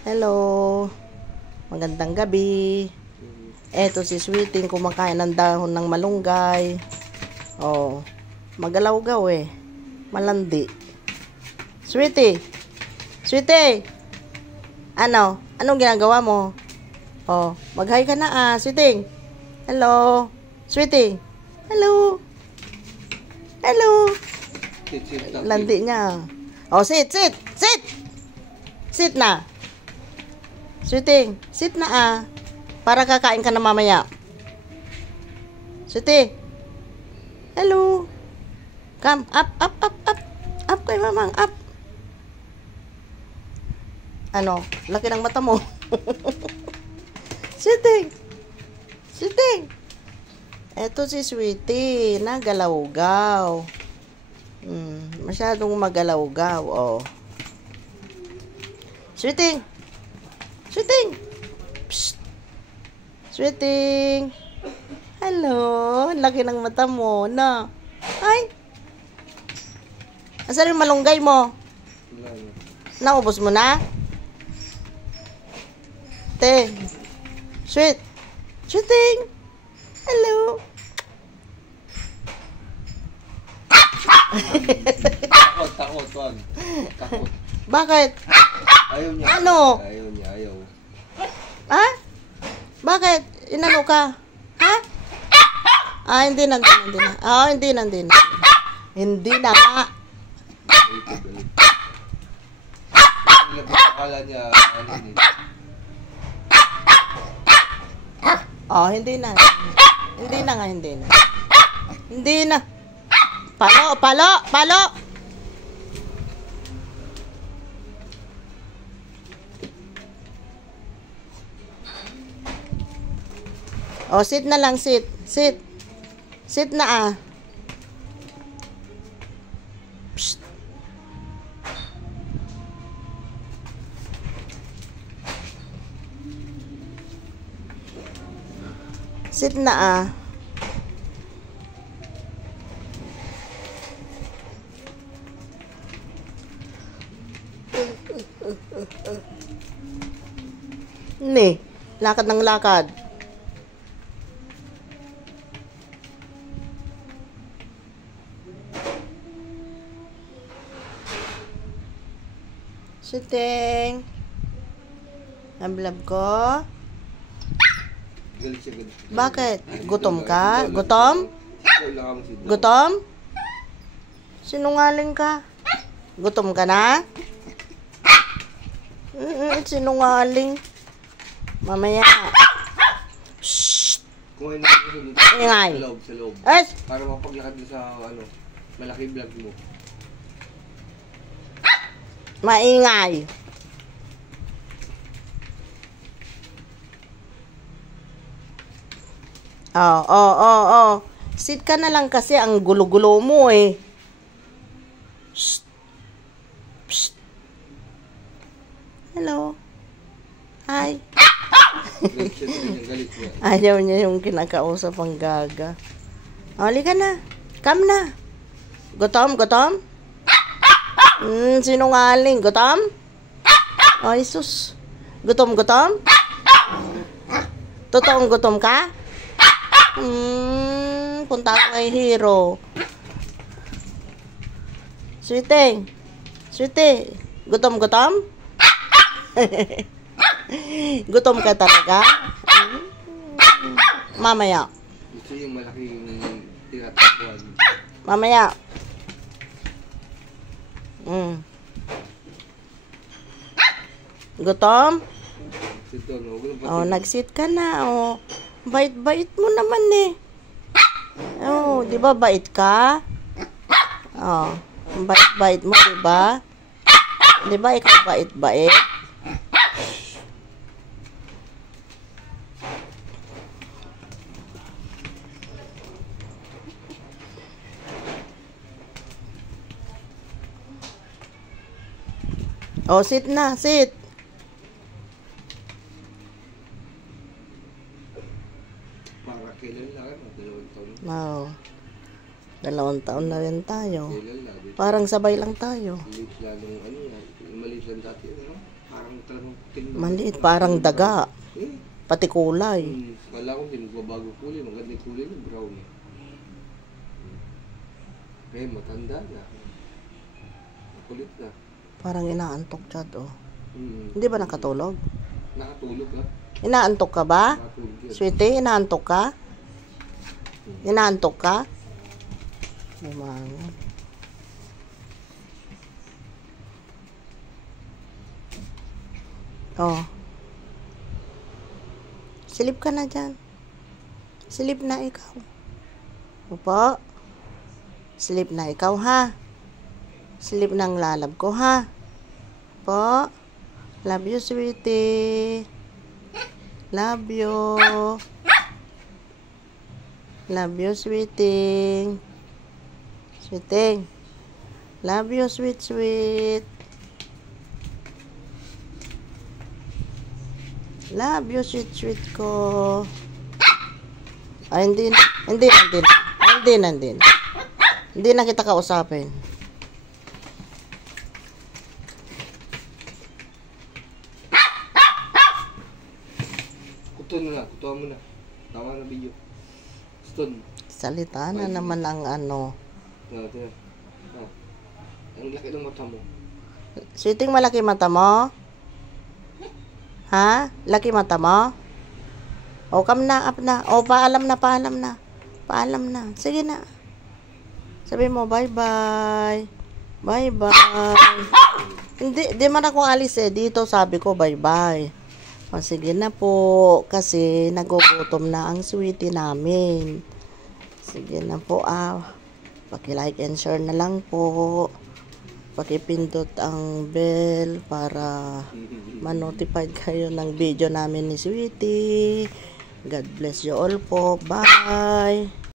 Hello. Magandang gabi. Eto si Sweeting kumakain ng dahon ng malunggay. Oh, magalaw-gaw eh. Malandi. Sweetie. Sweetie. Anong ginagawa mo? Oh, mag-hi ka na Sweeting. Hello. Sweeting. Hello. Hello. Landi niya. Oh, sit. Sit na. Sweeting, sit na para kakain ka na mamaya. Sweetie. Hello. Come, up. Up kay mamang, up. Laki ng mata mo. Sweeting. Eto si Sweetie, nagalaw-gaw. Masyadong magalaw-gaw, oh. Sweeting. Psst. Sweeting. Hello. Laki ng mata mo, na. Ay. Asan yung malunggay mo? Naubos mo na? Sweeting. Hello. Takot. Bakit? Ayaw niya. Ayaw niya. Ha? Bakit? Inano ka? Ha? Hindi na. Hindi na nga. Akala niya, hindi na. Hindi na. Palo. Oh, sit na lang, sit. Sit na Psst. Sit na lakad ng lakad. Sweeting. Nablab ko. Bakit? Gutom ka? Gutom? Sinungaling ka? Gutom ka na? Sinungaling. Mamaya. Shhh. Ingay. Sa loob. Para mapaglakad mo sa malaki vlog mo. Maingay. Oh. Sit ka na lang kasi ang gulo-gulo mo eh. Shh. Psst. Hello. Hi. Ayaw niya yung kinakausap ang gaga. Halika na. Come na. Gutom? Sinungaling. Gutom? Ay, sus. Gutom? Totoong gutom ka? Punta ako kay Hero. Sweetie. Gutom? Gutom ka talaga? Mamaya. Gusto yung malaking tinatakbuhan. Mamaya. Gutom? Oh, nag-sit ka na. Oh, bait-bait mo naman eh. Oh, di ba bait ka? Oh, bait-bait mo, di ba? Di ba ikaw bait-bait? Oh, sit na, sit. Para kailan lang, 2 taon. Wow. 2 taon na rin tayo. Kailan lang. Parang sabay lang tayo. Maliit lang dati, parang talagang puting. Maliit, parang daga. Eh, Pati kulay. wala akong din magbabago kulay. Maganda yung kulay ng brown. Eh, matanda na. Makulit na. Parang inaantok, Chad, oh. Hmm. Hindi ba nakatulog? Nakatulog ha? Inaantok ka ba? Nakatulog yan. Sweetie, inaantok ka? Inaantok ka? Bumangon. Oh. Silip ka na dyan. Silip na ikaw. Opo. Silip na ikaw, ha? Silip ng lalab ko, ha? Po. Love you, sweetie. Love you. Love you, sweeting. Sweeting. Love you, sweet, sweet. Love you, sweet, sweet ko. Ay, hindi na kita kausapin. Kutuan mo na. Tama na video. Stone. Salita na naman ang ano. Ito na. Ang laki ng mata mo. Sweeting, malaki mata mo? Ha? Laki mata mo? O, come na, up na. O, paalam na. Paalam na. Sige na. Sabi mo, bye-bye. Bye-bye. Di man ako alis eh. Dito sabi ko, bye-bye. O, sige na po. Kasi nagugutom na ang sweetie namin. Sige na po, paki-like and share na lang po. Pakipindot ang bell para ma-notified kayo ng video namin ni Sweetie. God bless you all po. Bye!